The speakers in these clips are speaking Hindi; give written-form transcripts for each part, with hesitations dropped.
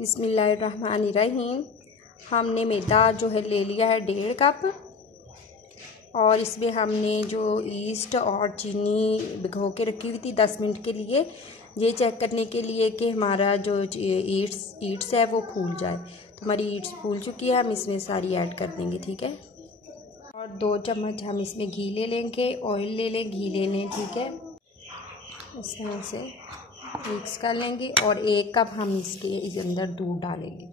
बिस्मिल्लाहिर्रहमानिर्रहीम। हमने मैदा जो है ले लिया है 1.5 कप और इसमें हमने जो ईस्ट और चीनी भिगो के रखी हुई थी 10 मिनट के लिए, ये चेक करने के लिए कि हमारा जो ईट्स है वो फूल जाए। तो हमारी ईट्स फूल चुकी है, हम इसमें सारी ऐड कर देंगे, ठीक है। और 2 चम्मच हम इसमें घी ले लेंगे, ऑयल ले लें, घी ले लें, ठीक है। इस तरह से मिक्स कर लेंगे और 1 कप हम इसके अंदर दूध डालेंगे,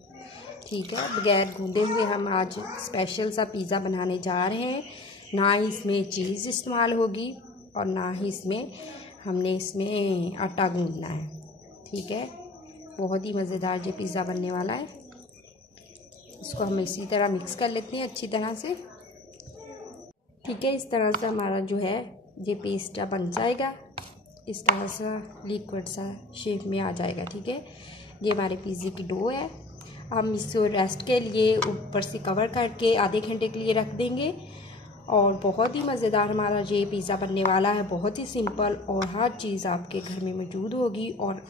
ठीक है। बगैर गूंदे हुए हम आज स्पेशल सा पिज़्ज़ा बनाने जा रहे हैं। ना ही इसमें चीज़ इस्तेमाल होगी और ना ही हमने इसमें आटा गूंदना है, ठीक है। बहुत ही मज़ेदार ये पिज़्ज़ा बनने वाला है। इसको हम इसी तरह मिक्स कर लेते हैं अच्छी तरह से, ठीक है। इस तरह से हमारा जो है ये पेस्ट बन जाएगा, इस तरह सा लिक्विड सा शेप में आ जाएगा, ठीक है। ये हमारे पिज़्ज़े की डो है। हम इसको रेस्ट के लिए ऊपर से कवर करके आधे घंटे के लिए रख देंगे और बहुत ही मज़ेदार हमारा ये पिज़्ज़ा बनने वाला है। बहुत ही सिंपल और हर चीज़ आपके घर में मौजूद होगी और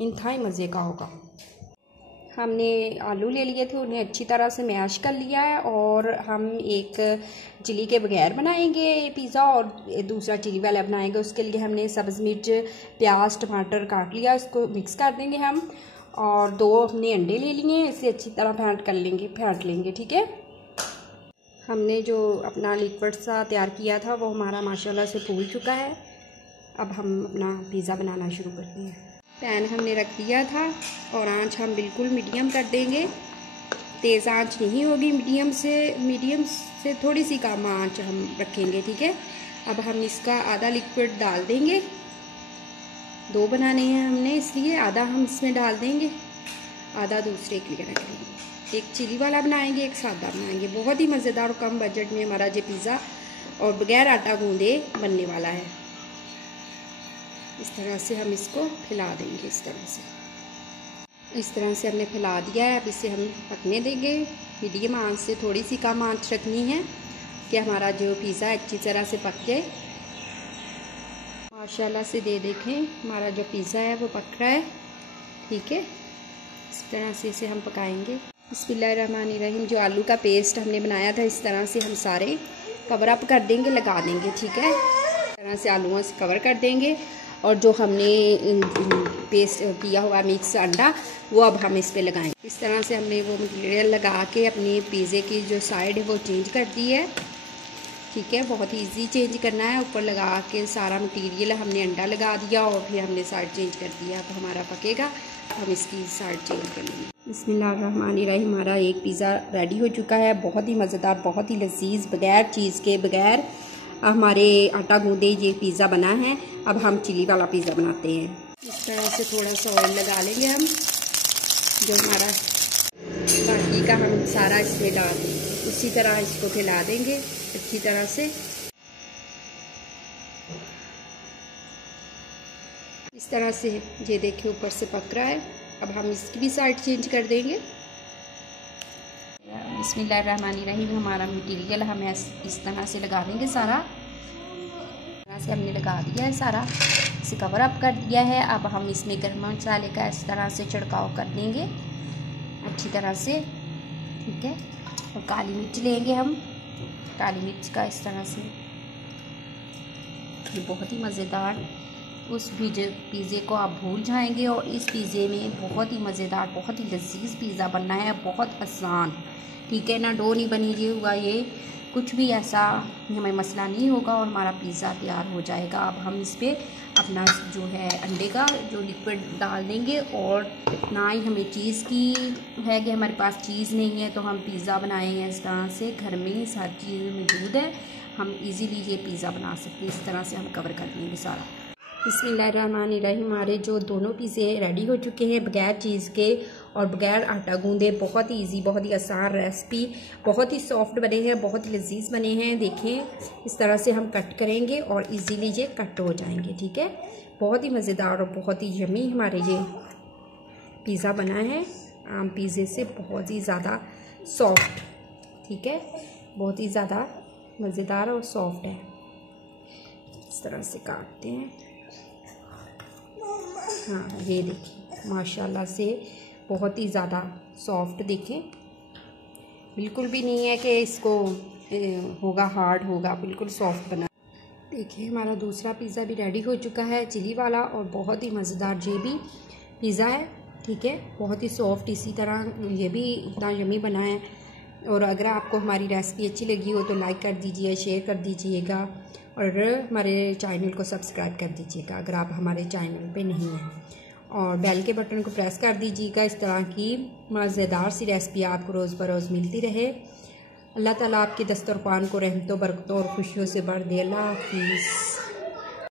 इंतहाई मज़े का होगा। हमने आलू ले लिए थे, उन्हें अच्छी तरह से मैश कर लिया है और हम एक चिली के बगैर बनाएंगे पिज़्ज़ा और दूसरा चिली वाला बनाएंगे। उसके लिए हमने सब्ज़ मिर्च, प्याज, टमाटर काट लिया, इसको मिक्स कर देंगे हम। और 2 हमने अंडे ले लिए हैं, इसे अच्छी तरह फेंट लेंगे, ठीक है। हमने जो अपना लिक्विड सा तैयार किया था वो हमारा माशाल्लाह से फूल चुका है। अब हम अपना पिज़्ज़ा बनाना शुरू करते हैं। पैन हमने रख दिया था और आंच हम बिल्कुल मीडियम कर देंगे। तेज़ आंच नहीं होगी, मीडियम से थोड़ी सी कम आंच हम रखेंगे, ठीक है। अब हम इसका आधा लिक्विड डाल देंगे। 2 बनाने हैं हमने, इसलिए आधा हम इसमें डाल देंगे, आधा दूसरे के लिए रखेंगे। एक चिली वाला बनाएंगे, एक सादा बनाएंगे। बहुत ही मज़ेदार और कम बजट में हमारा ये पिज़्ज़ा और बगैर आटा गूंदे बनने वाला है। इस तरह से हम इसको फैला देंगे, इस तरह से हमने फैला दिया है। अब इसे हम पकने देंगे मीडियम आंच से, थोड़ी सी कम आंच रखनी है कि हमारा जो पिज़्ज़ा अच्छी तरह से पक जाए। माशाल्लाह से देखें हमारा जो पिज़्ज़ा है वो पक रहा है, ठीक है। इस तरह से इसे हम पकाएंगे। बिस्मिल्लाहिर्रहमानिर्रहीम। जो आलू का पेस्ट हमने बनाया था, इस तरह से हम सारे कवर अप कर देंगे, लगा देंगे, ठीक है। इस तरह से आलूओं से कवर कर देंगे और जो हमने पेस्ट किया हुआ मिक्स अंडा वो अब हम इस पे लगाएंगे। इस तरह से हमने वो मटेरियल लगा के अपनी पिज़्ज़े की जो साइड है वो चेंज कर दी है, ठीक है। बहुत ही इजी चेंज करना है। ऊपर लगा के सारा मटेरियल हमने अंडा लगा दिया और फिर हमने साइड चेंज कर दिया। अब हमारा पकेगा, हम इसकी साइड चेंज कर लेंगे। बिस्मिल्लाहिर्रहमानिर्रहीम। हमारा एक पिज़्ज़ा रेडी हो चुका है। बहुत ही मज़ेदार, बहुत ही लजीज, बगैर चीज़ के, बगैर हमारे आटा गूंदे ये पिज़्ज़ा बना है। अब हम चिली वाला पिज़्ज़ा बनाते हैं। इस तरह से थोड़ा सा ऑयल लगा लेंगे हम, जो हमारा बाकी का हम सारा इसमें डाल देंगे। उसी तरह इसको फैला देंगे अच्छी तरह से। इस तरह से ये देखिए ऊपर से पक रहा है। अब हम इसकी भी साइड चेंज कर देंगे। बिस्मिल्लाहिर्रहमानिर्रहीम। हमारा मटेरियल हम इस तरह से लगा देंगे, सारा से हमने लगा दिया है, सारा इसे कवर अप कर दिया है। अब हम इसमें गरम मसाले का इस तरह से छिड़काव कर देंगे अच्छी तरह से, ठीक है। और काली मिर्च लेंगे हम, काली मिर्च का इस तरह से। ये बहुत ही मज़ेदार, उस पिज़्ज़े को आप भूल जाएंगे और इस पिज़्ज़े में बहुत ही मज़ेदार, बहुत ही लजीज पिज़्ज़ा बनना है, बहुत आसान, ठीक है ना। डो नहीं बनी हुआ, ये कुछ भी ऐसा हमें मसला नहीं होगा और हमारा पिज़्ज़ा तैयार हो जाएगा। अब हम इस पर अपना जो है अंडे का जो लिक्विड डाल देंगे और ना ही हमें चीज़ की है कि हमारे पास चीज़ नहीं है तो हम पिज़्ज़ा बनाए हैं। इस तरह से घर में सारी चीज़ मौजूद है, हम इजीली ये पिज़्ज़ा बना सकते हैं। इस तरह से हम कवर कर देंगे सारा। बिस्मिल्लाहिर्रहमानिर्रहीम। हमारे जो दोनों पिज़्ज़े रेडी हो चुके हैं बगैर चीज़ के और बगैर आटा गूंदे। बहुत ही इजी, बहुत ही आसान रेसिपी, बहुत ही सॉफ्ट बने हैं, बहुत ही लजीज बने हैं। देखें इस तरह से हम कट करेंगे और इजीली ये कट हो जाएंगे, ठीक है। बहुत ही मज़ेदार और बहुत ही यमी हमारे ये पिज़्ज़ा बना है, आम पिज़्ज़े से बहुत ही ज़्यादा सॉफ्ट, ठीक है। बहुत ही ज़्यादा मज़ेदार और सॉफ्ट है। इस तरह से काटते हैं। हाँ ये देखिए माशाल्लाह से बहुत ही ज़्यादा सॉफ्ट, देखें बिल्कुल भी नहीं है कि इसको होगा हार्ड होगा, बिल्कुल सॉफ्ट बना। देखिए हमारा दूसरा पिज़्ज़ा भी रेडी हो चुका है, चिली वाला, और बहुत ही मज़ेदार ये भी पिज़्ज़ा है। ठीक है, बहुत ही सॉफ्ट, इसी तरह ये भी इतना यमी बना है। और अगर आपको हमारी रेसिपी अच्छी लगी हो तो लाइक कर दीजिए, शेयर कर दीजिएगा, और हमारे चैनल को सब्सक्राइब कर दीजिएगा अगर आप हमारे चैनल पे नहीं हैं, और बेल के बटन को प्रेस कर दीजिएगा। इस तरह की मज़ेदार सी रेसिपी आपको रोज़ बरोज़ मिलती रहे। अल्लाह ताला आपके दस्तरखान को रहमतों, बरकतों और खुशियों से भर दे। अल्लाह हाफिज़।